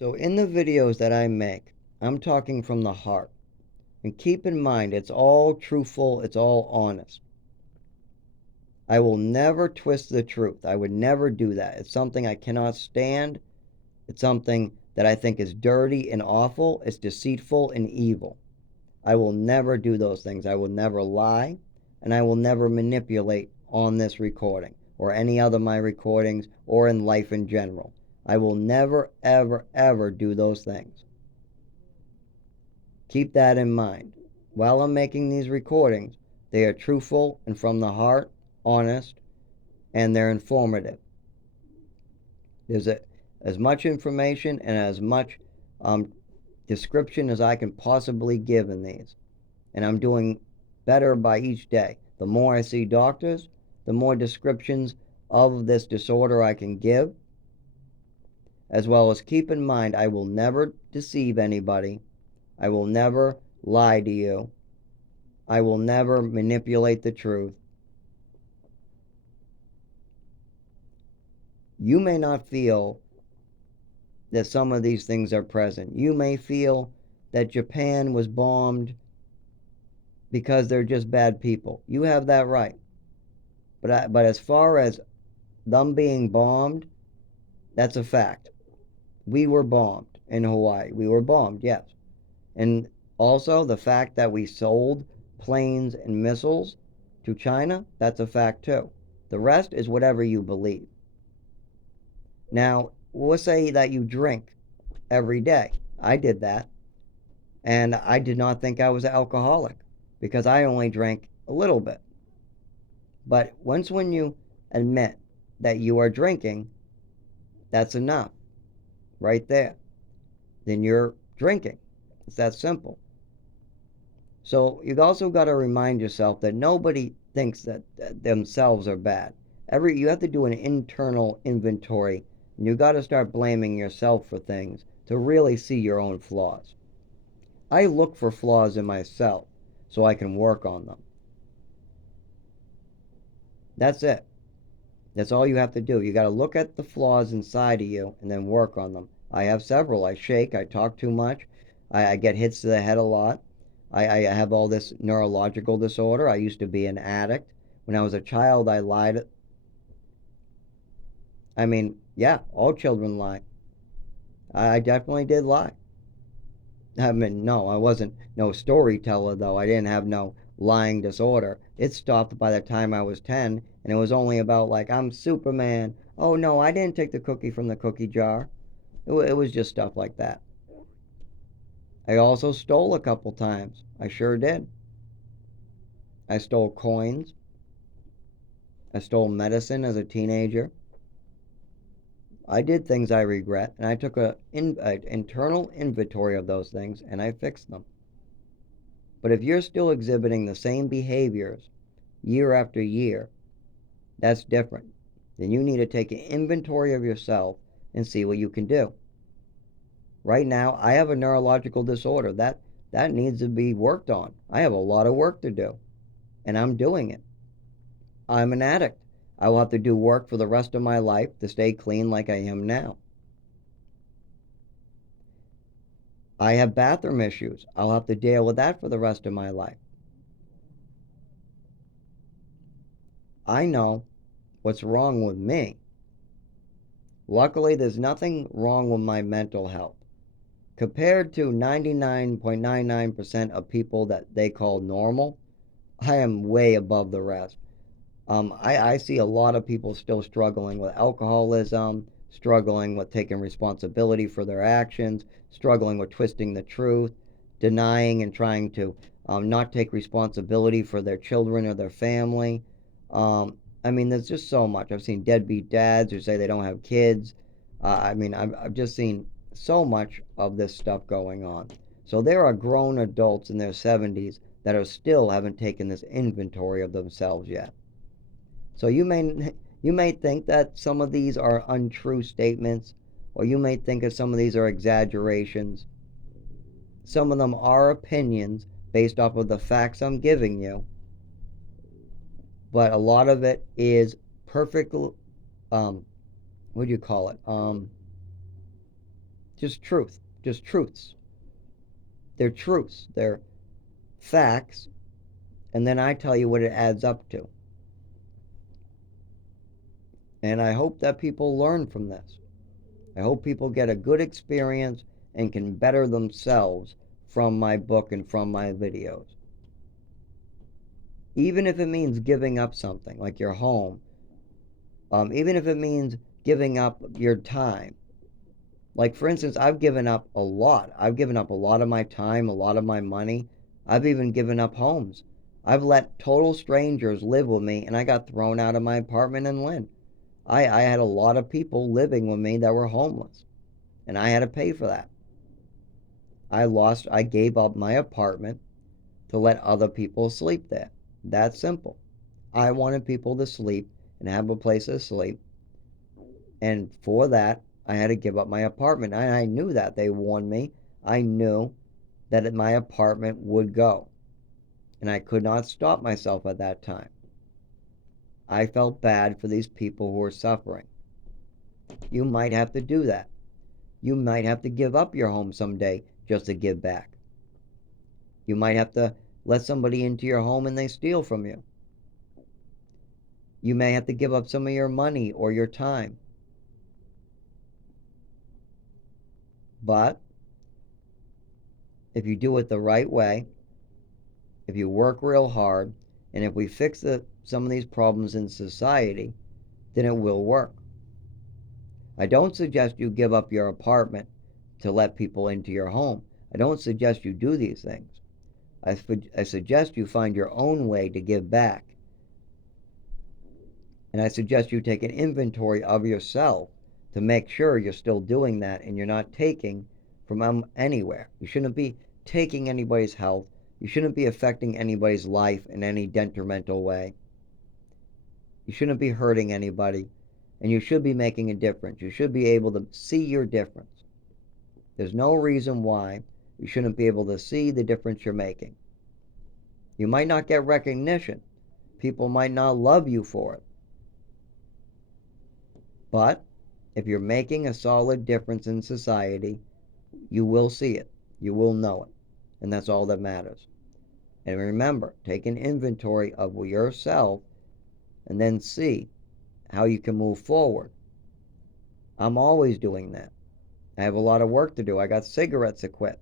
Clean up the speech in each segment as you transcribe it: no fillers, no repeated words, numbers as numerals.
So in the videos that I make, I'm talking from the heart. And keep in mind, it's all truthful, it's all honest. I will never twist the truth. I would never do that. It's something I cannot stand. It's something that I think is dirty and awful. It's deceitful and evil. I will never do those things. I will never lie, and I will never manipulate on this recording or any other of my recordings or in life in general. I will never, ever, ever do those things. Keep that in mind. While I'm making these recordings, they are truthful and from the heart, honest, and they're informative. There's as much information and as much description as I can possibly give in these. And I'm doing better by each day. The more I see doctors, the more descriptions of this disorder I can give, as well as keep in mind I will never deceive anybody. I will never lie to you. I will never manipulate the truth. You may not feel that some of these things are present. You may feel that Japan was bombed because they're just bad people. You have that right. But as far as them being bombed, that's a fact. We were bombed in Hawaii. We were bombed, yes. And also the fact that we sold planes and missiles to China, that's a fact too. The rest is whatever you believe. Now, we'll say that you drink every day. I did that. And I did not think I was an alcoholic because I only drank a little bit. But when you admit that you are drinking, that's enough right there. Then you're drinking. It's that simple. So you've also got to remind yourself that nobody thinks that themselves are bad. You have to do an internal inventory, and you got to start blaming yourself for things to really see your own flaws. I look for flaws in myself so I can work on them. That's it. That's all you have to do. You got to look at the flaws inside of you and then work on them. I have several. I shake. I talk too much. I get hits to the head a lot. I have all this neurological disorder. I used to be an addict. When I was a child, I lied. I mean, yeah, all children lie. I definitely did lie. I mean, no, I wasn't no storyteller, though. I didn't have no lying disorder. It stopped by the time I was 10, and it was only about, like, I'm Superman. Oh, no, I didn't take the cookie from the cookie jar. It was just stuff like that. I also stole a couple times. I sure did. I stole coins. I stole medicine as a teenager. I did things I regret, and I took a internal inventory of those things, and I fixed them. But if you're still exhibiting the same behaviors year after year, that's different. Then you need to take an inventory of yourself and see what you can do. Right now, I have a neurological disorder that needs to be worked on. I have a lot of work to do, and I'm doing it. I'm an addict. I will have to do work for the rest of my life to stay clean like I am now. I have bathroom issues. I'll have to deal with that for the rest of my life. I know what's wrong with me. Luckily, there's nothing wrong with my mental health. Compared to 99.99% of people that they call normal, I am way above the rest. I see a lot of people still struggling with alcoholism, struggling with taking responsibility for their actions, struggling with twisting the truth, denying and trying to not take responsibility for their children or their family. I mean, there's just so much. I've seen deadbeat dads who say they don't have kids. I mean, I've just seen so much of this stuff going on. So there are grown adults in their 70s that are still haven't taken this inventory of themselves yet. So you may think that some of these are untrue statements, or you may think that some of these are exaggerations. Some of them are opinions based off of the facts I'm giving you, but a lot of it is perfect. What do you call it? Just truth. Just truths. They're truths. They're facts. And then I tell you what it adds up to. And I hope that people learn from this. I hope people get a good experience and can better themselves from my book and from my videos. Even if it means giving up something like your home, even if it means giving up your time. Like, for instance, I've given up a lot. I've given up a lot of my time, a lot of my money. I've even given up homes. I've let total strangers live with me, and I got thrown out of my apartment in Lynn. I had a lot of people living with me that were homeless, and I had to pay for that. I gave up my apartment to let other people sleep there. That's simple. I wanted people to sleep and have a place to sleep, and for that, I had to give up my apartment. And I knew that. They warned me. I knew that my apartment would go, and I could not stop myself at that time. I felt bad for these people who were suffering. You might have to do that. You might have to give up your home someday just to give back. You might have to let somebody into your home and they steal from you. You may have to give up some of your money or your time. But if you do it the right way, if you work real hard, and if we fix some of these problems in society, then it will work. I don't suggest you give up your apartment to let people into your home. I don't suggest you do these things. I suggest you find your own way to give back. And I suggest you take an inventory of yourself to make sure you're still doing that and you're not taking from anywhere. You shouldn't be taking anybody's health. You shouldn't be affecting anybody's life in any detrimental way. You shouldn't be hurting anybody. And you should be making a difference. You should be able to see your difference. There's no reason why you shouldn't be able to see the difference you're making. You might not get recognition. People might not love you for it. But if you're making a solid difference in society, you will see it. You will know it. And that's all that matters. And remember, take an inventory of yourself and then see how you can move forward. I'm always doing that. I have a lot of work to do. I got cigarettes to quit.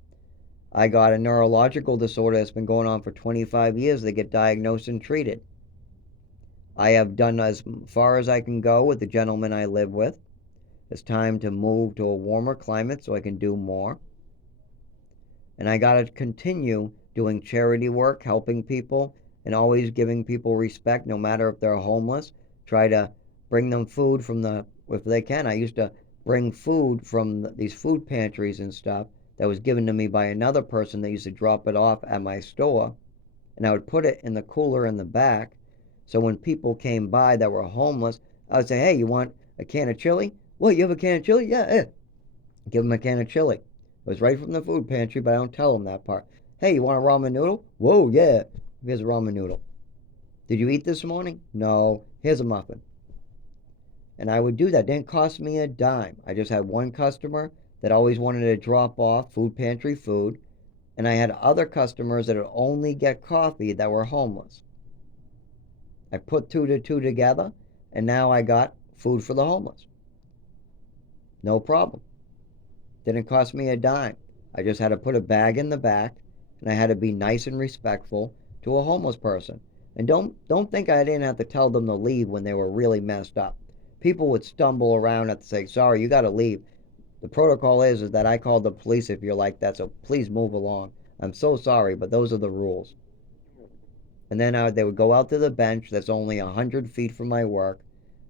I got a neurological disorder that's been going on for 25 years to get diagnosed and treated. I have done as far as I can go with the gentleman I live with. It's time to move to a warmer climate so I can do more. And I got to continue doing charity work, helping people, and always giving people respect no matter if they're homeless. Try to bring them food if they can. I used to bring food from these food pantries and stuff that was given to me by another person that used to drop it off at my store. And I would put it in the cooler in the back. So when people came by that were homeless, I would say, hey, you want a can of chili? What, you have a can of chili? Yeah. Give them a can of chili. It was right from the food pantry, but I don't tell them that part. Hey, you want a ramen noodle? Whoa, yeah. Here's a ramen noodle. Did you eat this morning? No. Here's a muffin. And I would do that. It didn't cost me a dime. I just had one customer that always wanted to drop off food pantry food. And I had other customers that would only get coffee that were homeless. I put two to two together, and now I got food for the homeless. No problem. Didn't cost me a dime. I just had to put a bag in the back, and I had to be nice and respectful to a homeless person. And don't think I didn't have to tell them to leave when they were really messed up. People would stumble around and say, sorry, you got to leave. The protocol is that I called the police if you're like that, so please move along. I'm so sorry, but those are the rules. And then they would go out to the bench that's only 100 feet from my work,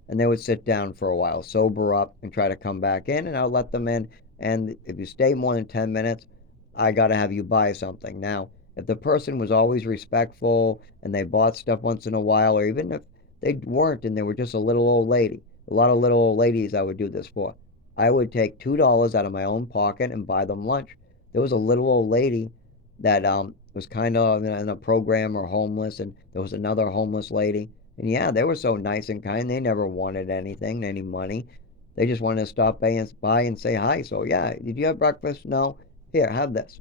and they would sit down for a while, sober up, and try to come back in, and I'll let them in. And if you stay more than 10 minutes, I got to have you buy something. Now, if the person was always respectful and they bought stuff once in a while, or even if they weren't and they were just a little old lady, a lot of little old ladies I would do this for, I would take $2 out of my own pocket and buy them lunch. There was a little old lady that was kind of in a program or homeless, and there was another homeless lady. And yeah, they were so nice and kind. They never wanted anything, any money. They just wanted to stop by and say hi. So yeah, did you have breakfast? No. Here, have this.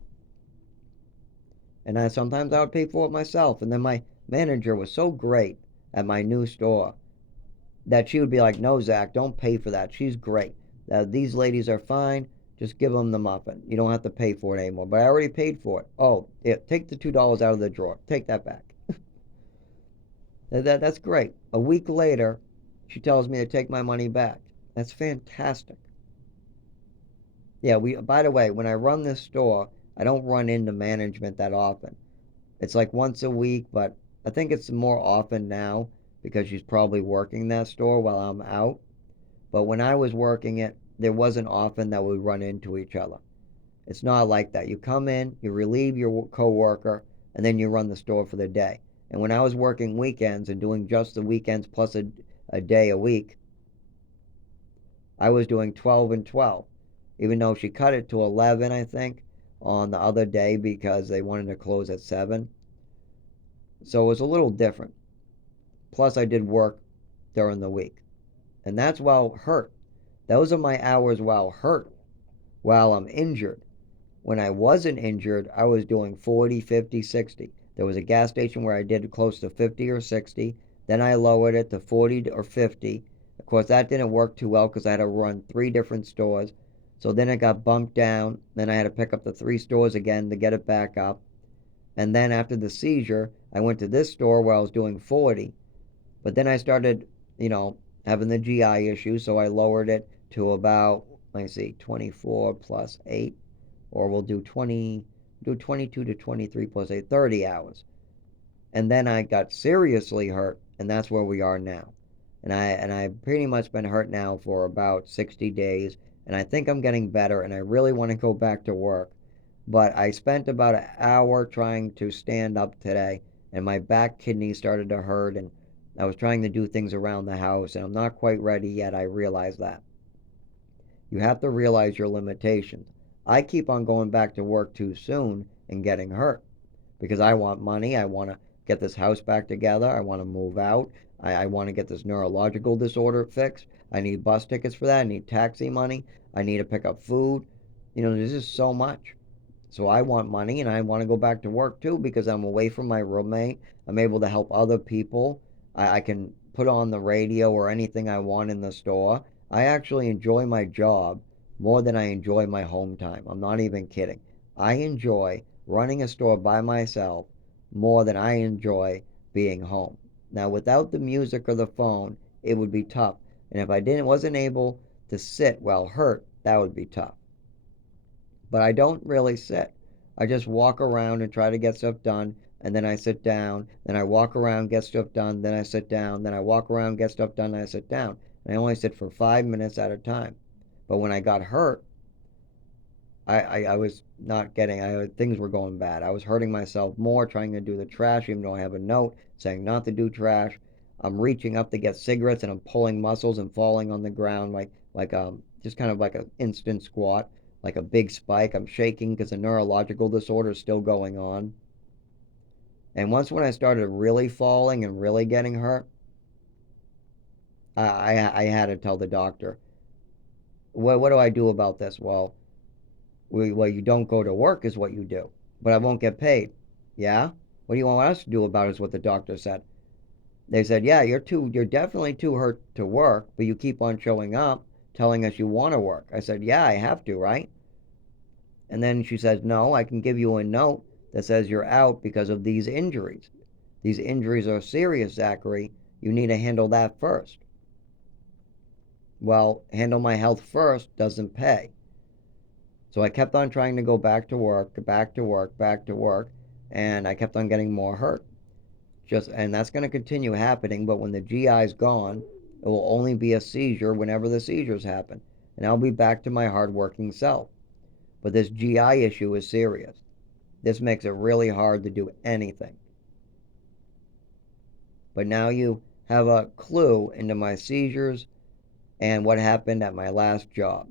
And sometimes I would pay for it myself. And then my manager was so great at my new store that she would be like, "No, Zach, don't pay for that. She's great. These ladies are fine. Just give them the muffin. You don't have to pay for it anymore." But I already paid for it. Oh, yeah, take the $2 out of the drawer. Take that back. That's great. A week later, she tells me to take my money back. That's fantastic. Yeah, we. By the way, when I run this store, I don't run into management that often. It's like once a week, but I think it's more often now because she's probably working that store while I'm out. But when I was working it, there wasn't often that we run into each other. It's not like that. You come in, you relieve your coworker, and then you run the store for the day. And when I was working weekends and doing just the weekends plus a day a week, I was doing 12 and 12. Even though she cut it to 11, I think, on the other day because they wanted to close at 7. So it was a little different. Plus, I did work during the week. And that's while hurt. Those are my hours while hurt, while I'm injured. When I wasn't injured, I was doing 40, 50, 60. There was a gas station where I did close to 50 or 60. Then I lowered it to 40 or 50. Of course, that didn't work too well because I had to run 3 different stores. So then it got bumped down. Then I had to pick up the 3 stores again to get it back up. And then after the seizure, I went to this store where I was doing 40. But then I started, having the GI issue. So I lowered it to about, let me see, 24 plus 8, or we'll do 22 to 23 plus 8, 30 hours. And then I got seriously hurt, and that's where we are now. And I've pretty much been hurt now for about 60 days, and I think I'm getting better, and I really want to go back to work. But I spent about an hour trying to stand up today, and my back kidney started to hurt, and I was trying to do things around the house, and I'm not quite ready yet. I realize that. You have to realize your limitations. I keep on going back to work too soon and getting hurt because I want money. I want to get this house back together. I want to move out. I want to get this neurological disorder fixed. I need bus tickets for that. I need taxi money. I need to pick up food. There's just so much. So I want money and I want to go back to work too because I'm away from my roommate. I'm able to help other people. I can put on the radio or anything I want in the store. I actually enjoy my job more than I enjoy my home time. I'm not even kidding. I enjoy running a store by myself more than I enjoy being home. Now, without the music or the phone, it would be tough. And if I wasn't able to sit while hurt, that would be tough. But I don't really sit. I just walk around and try to get stuff done, and then I sit down. Then I walk around, get stuff done, then I sit down. Then I walk around, get stuff done, and I sit down. And I only sit for 5 minutes at a time. But when I got hurt, I was not getting, things were going bad. I was hurting myself more trying to do the trash, even though I have a note saying not to do trash. I'm reaching up to get cigarettes and I'm pulling muscles and falling on the ground like just kind of like an instant squat, like a big spike. I'm shaking because the neurological disorder is still going on. And once when I started really falling and really getting hurt, I had to tell the doctor, what do I do about this? Well, you don't go to work is what you do, but I won't get paid. Yeah? What do you want us to do about it is what the doctor said. They said, yeah, you're definitely too hurt to work, but you keep on showing up telling us you want to work. I said, yeah, I have to, right? And then she says, no, I can give you a note that says you're out because of these injuries. These injuries are serious, Zachary. You need to handle that first. Well, handle my health first doesn't pay. So I kept on trying to go back to work, back to work, back to work, and I kept on getting more hurt. And that's going to continue happening, but when the GI's gone, it will only be a seizure whenever the seizures happen, and I'll be back to my hardworking self. But this GI issue is serious. This makes it really hard to do anything. But now you have a clue into my seizures and what happened at my last job.